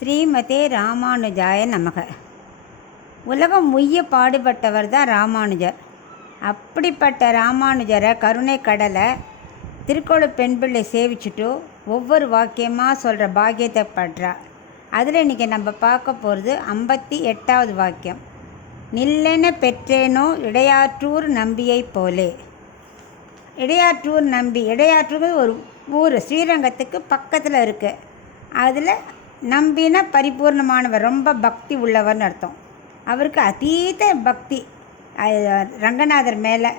ஸ்ரீமதே ராமானுஜாய நமக. உலகம் உய்ய பாடுபட்டவர் தான் ராமானுஜர். அப்படிப்பட்ட ராமானுஜரை கருணை கடலை திருக்கோளூர் பெண் பிள்ளை சேவிச்சுட்டு ஒவ்வொரு வாக்கியமாக சொல்கிற பாக்கியத்தை படுறா. அதில் இன்றைக்கி நம்ம பார்க்க போகிறது 58வது வாக்கியம். நில்லென பெற்றேனோ இடையாற்றூர் நம்பியை போலே. இடையாற்றூர் நம்பி, இடையாற்றூர் ஒரு ஊர் ஸ்ரீரங்கத்துக்கு பக்கத்தில் இருக்குது. அதில் நம்பினா பரிபூர்ணமானவர், ரொம்ப பக்தி உள்ளவர்னு அர்த்தம். அவருக்கு அதீத பக்தி ரங்கநாதர் மேலே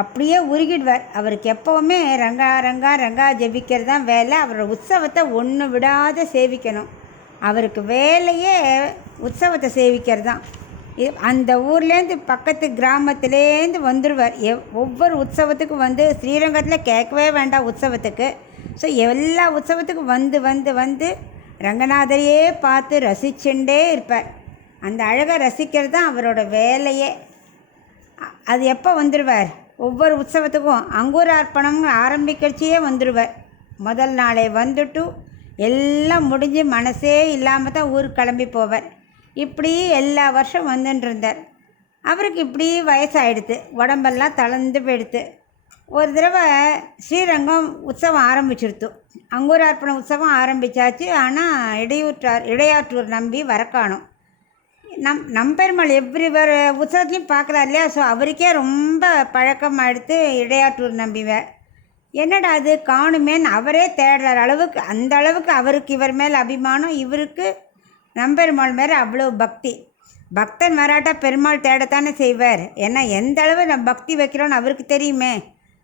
அப்படியே உருகிடுவார். அவருக்கு எப்போவுமே ரங்கா ரங்கா ரங்கா ஜெபிக்கிறது தான் வேலை. அவரோட உற்சவத்தை ஒன்று விடாத சேவிக்கணும். அவருக்கு வேலையே உற்சவத்தை சேவிக்கிறது தான். அந்த ஊர்லேருந்து பக்கத்து கிராமத்துலேருந்து வந்துடுவார். ஒவ்வொரு உற்சவத்துக்கும் வந்து ஸ்ரீரங்கத்தில் கேட்கவே வேண்டாம் உற்சவத்துக்கு. ஸோ எல்லா உற்சவத்துக்கும் வந்து வந்து வந்து ரங்கநாதரையே பார்த்து ரசிச்சுட்டே இருப்பார். அந்த அழகை ரசிக்கிறது தான் அவரோட வேலையே. அது எப்போ வந்துடுவார்? ஒவ்வொரு உற்சவத்துக்கும் அங்கூரார்ப்பணம் ஆரம்பிக்கிறச்சியே வந்துடுவார். முதல் நாளே வந்துட்டு எல்லாம் முடிஞ்சு மனசே இல்லாமல் தான் ஊருக்கு கிளம்பி போவார். இப்படி எல்லா வருஷம் வந்துட்டு இருந்தார். அவருக்கு இப்படி வயசாகிடுது, உடம்பெல்லாம் தளர்ந்து போயிடுது. ஒரு தடவை ஸ்ரீரங்கம் உற்சவம் ஆரம்பிச்சிருத்து. அங்கூரார்ப்பண உற்சவம் ஆரம்பித்தாச்சு. ஆனால் இடையாற்றூர் நம்பி வரக்காணும். நம்பெருமாள் எவ்ரி உற்சவத்துலையும் பார்க்குறாரு இல்லையா? ஸோ அவருக்கே ரொம்ப பழக்கமாகிடுத்து இடையாற்றூர் நம்பிவை. என்னடா அது காணுமேன்னு அவரே தேடுறார். அளவுக்கு அந்த அளவுக்கு அவருக்கு இவர் மேலே அபிமானம், இவருக்கு நம்பெருமாள் மேலே அவ்வளோ பக்தி. பக்தன் வராட்டா பெருமாள் தேடத்தானே செய்வார். ஏன்னா எந்த அளவு நம்ம பக்தி வைக்கிறோன்னு அவருக்கு தெரியுமே.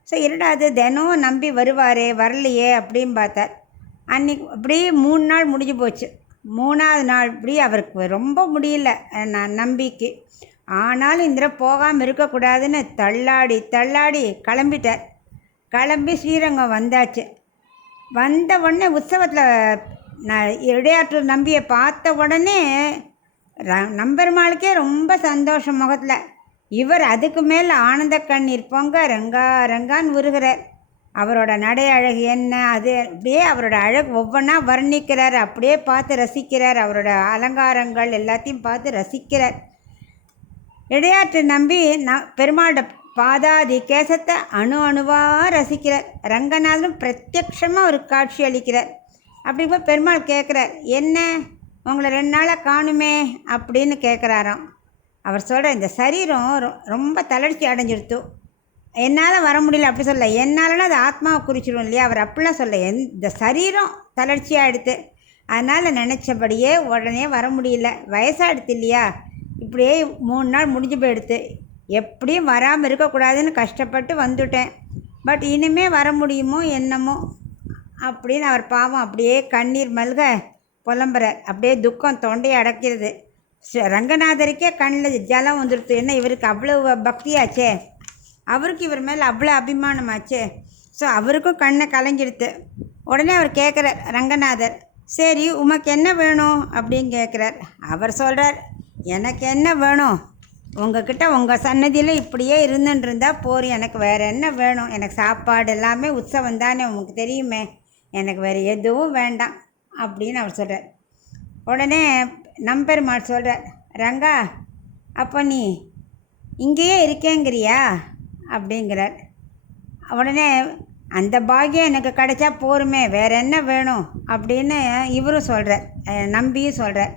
ஸோ என்னடா அது தினம் நம்பி வருவாரே வரலையே அப்படின்னு பார்த்தார். அன்றைக்கி அப்படி 3 நாள் முடிஞ்சு போச்சு. 3ஆவது நாள் இப்படி அவருக்கு ரொம்ப முடியல நம்பிக்கு. ஆனாலும் இந்த போகாமல் இருக்கக்கூடாதுன்னு தள்ளாடி தள்ளாடி கிளம்பிட்டார். கிளம்பி ஸ்ரீரங்கம் வந்தாச்சு. வந்த உடனே உற்சவத்தில் இடையாற்றூர் நம்பியை பார்த்த உடனே நம்பெருமாளுக்கே ரொம்ப சந்தோஷம் முகத்தில். இவர் அதுக்கு மேலே ஆனந்த கண்ணீர் பொங்க ரங்கா ரங்கான்னு உருகிறார். அவரோட நடை அழகு என்ன, அது அப்படியே அவரோட அழகு ஒவ்வொன்றா வர்ணிக்கிறார். அப்படியே பார்த்து ரசிக்கிறார். அவரோட அலங்காரங்கள் எல்லாத்தையும் பார்த்து ரசிக்கிறார். இடையாற்று நம்பி பெருமாளோட பாதாதி கேசத்தை அணுவாக ரசிக்கிறார். ரங்கநாதனும் பிரத்யக்ஷமாக ஒரு காட்சி அளிக்கிறார். அப்படி போய் பெருமாள் கேட்குறார், என்ன உங்களை 2 நாளாக காணுமே அப்படின்னு கேட்குறாராம். அவர் சொல்கிற இந்த சரீரம் ரொம்ப தளர்ச்சி அடைஞ்சிடுத்து, என்னால் வர முடியல அப்படி சொல்ல. என்னாலனா அது ஆத்மாவை குறிச்சிடும் இல்லையா? அவர் அப்படிலாம் சொல்ல. இந்த சரீரம் தளர்ச்சியாக எடுத்து, அதனால் நினச்சபடியே உடனே வர முடியல. வயசாகிடுது இல்லையா? இப்படியே 3 நாள் முடிஞ்சு போயிடுத்து. எப்படியும் வராமல் இருக்கக்கூடாதுன்னு கஷ்டப்பட்டு வந்துட்டேன். பட் இனிமேல் வர முடியுமோ என்னமோ அப்படின்னு அவர் பாவம் அப்படியே கண்ணீர் மல்க புலம்புறார். அப்படியே துக்கம் தொண்டையை அடைக்கிறது. ரங்கநாதருக்கே கண்ணில் ஜலம் வந்துடுத்து. என்ன இவருக்கு அவ்வளோ பக்தியாச்சே, அவருக்கு இவர் மேலே அவ்வளோ அபிமானமாச்சே. ஸோ அவருக்கும் கண்ணை கலங்கிடுத்து. உடனே அவர் கேட்குறார் ரங்கநாதர், சரி உமக்கு என்ன வேணும் அப்படின்னு கேட்குறார். அவர் சொல்கிறார், எனக்கு என்ன வேணும், உங்ககிட்ட உங்கள் சன்னதியில் இப்படியே இருந்துன்னு இருந்தால் போதும், எனக்கு வேறு என்ன வேணும், எனக்கு சாப்பாடு எல்லாமே உற்சவம் தானே உங்களுக்கு தெரியுமே, எனக்கு வேறு எதுவும் வேண்டாம் அப்படின்னு அவர் சொல்கிறார். உடனே நம்பெருமாள் சொல்கிறார், ரங்கா அப்போ நீ இங்கேயே இருக்கேங்கிறியா அப்படிங்கிறார். உடனே அந்த பாக்கியம் எனக்கு கிடைச்சா போருமே, வேறு என்ன வேணும் அப்படின்னு இவரும் சொல்கிறார், நம்பியும் சொல்கிறார்.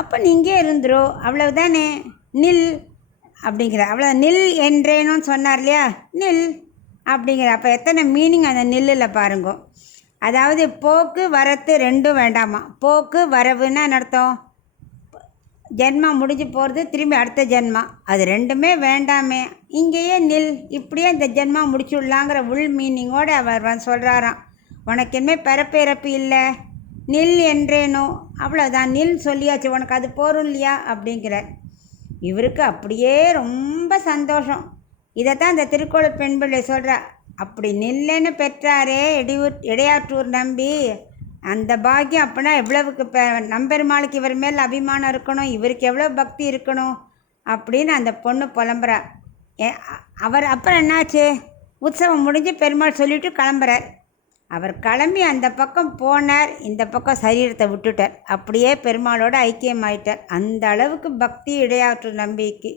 அப்போ நீ இங்கே இருந்துரும் அவ்வளவுதானே, நில் அப்படிங்கிற. அவ்வளோ நில் என்றேனும் சொன்னார் இல்லையா? நில் அப்படிங்கிற. அப்போ எத்தனை மீனிங் அந்த நில்லில் பாருங்க. அதாவது போக்கு வரத்து ரெண்டும் வேண்டாமா. போக்கு வரவுன்னா அர்த்தம் ஜென்மம் முடிஞ்சு போகிறது, திரும்பி அடுத்த ஜென்மா, அது ரெண்டுமே வேண்டாமே. இங்கேயே நில், இப்படியே இந்த ஜென்மா முடிச்சுடலாங்கிற உள் மீனிங்கோடு அவர் சொல்கிறாராம். உனக்கு இனிமேல் பிறப்பிறப்பு இல்லை, நில் என்றேனோ அவ்வளோதான், நில் சொல்லியாச்சு, உனக்கு அது போரும் இல்லையா அப்படிங்கிறார். இவருக்கு அப்படியே ரொம்ப சந்தோஷம். இதைத்தான் இந்த திருக்கோளூர் பெண் பிள்ளை சொல்கிறா. அப்படி நில்லுன்னு பெற்றாரே இடையாற்றூர் நம்பி, அந்த பாக்கியம் அப்படின்னா எவ்வளவுக்கு நம்பெருமாளுக்கு இவர் மேல் அபிமானம் இருக்கணும், இவருக்கு எவ்வளோ பக்தி இருக்கணும் அப்படின்னு அந்த பொண்ணு புலம்புறா. அவர் அப்புறம் என்னாச்சு, உற்சவம் முடிஞ்சு பெருமாள் சொல்லிவிட்டு கிளம்புறார். அவர் கிளம்பி அந்த பக்கம் போனார், இந்த பக்கம் சரீரத்தை விட்டுட்டார். அப்படியே பெருமாளோட ஐக்கியமாயிட்டார். அந்த அளவுக்கு பக்தி இடையாற்று நம்பிக்கை.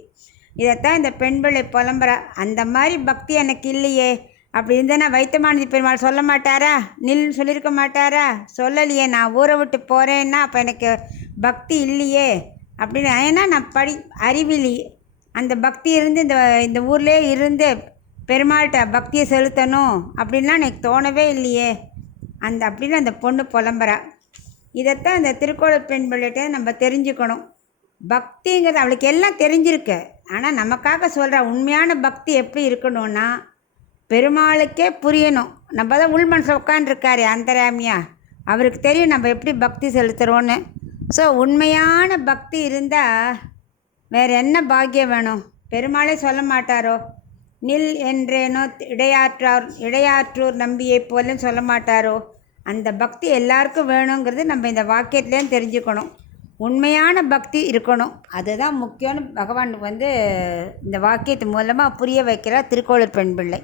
இதைத்தான் இந்த பெண் பிள்ளை புலம்புறா, அந்த மாதிரி பக்தி எனக்கு இல்லையே. அப்படி இருந்தால் வைத்தமானதி பெருமாள் சொல்ல மாட்டாரா? நில் சொல்லியிருக்க மாட்டாரா? சொல்லலையே. நான் ஊரை விட்டு போகிறேன்னா அப்போ எனக்கு பக்தி இல்லையே அப்படின்னு. ஏன்னா நான் அறிவிலி. அந்த பக்தி இருந்து இந்த ஊர்லேயே இருந்து பெருமாள்கிட்ட பக்தியை செலுத்தணும் அப்படின்லாம் எனக்கு தோணவே இல்லையே அப்படின்னு அந்த பொண்ணு புலம்புறா. இதைத்தான் இந்த திருக்கோளூர் பெண் பிள்ளைகிட்ட நம்ம தெரிஞ்சுக்கணும். பக்திங்கிறது அவளுக்கு எல்லாம் தெரிஞ்சிருக்கு. ஆனால் நமக்காக சொல்கிற உண்மையான பக்தி எப்படி இருக்கணும்னா பெருமாளுக்கே புரியணும். நம்ம தான் உள் மனசில் உட்காந்துருக்காரு அந்தராமியா, அவருக்கு தெரியும் நம்ம எப்படி பக்தி செலுத்துகிறோன்னு. ஸோ உண்மையான பக்தி இருந்தால் வேறு என்ன பாக்கியம் வேணும்? பெருமாளே சொல்ல மாட்டாரோ, நில் என்றேனோ இடையாற்றூர் நம்பியை போலன்னு சொல்ல மாட்டாரோ? அந்த பக்தி எல்லாருக்கும் வேணுங்கிறது நம்ம இந்த வாக்கியத்துலேயும் தெரிஞ்சுக்கணும். உண்மையான பக்தி இருக்கணும், அதுதான் முக்கியம்னு பகவான் இந்த வாக்கியத்து மூலமாக புரிய வைக்கிறார் திருக்கோளூர் பெண் பிள்ளை.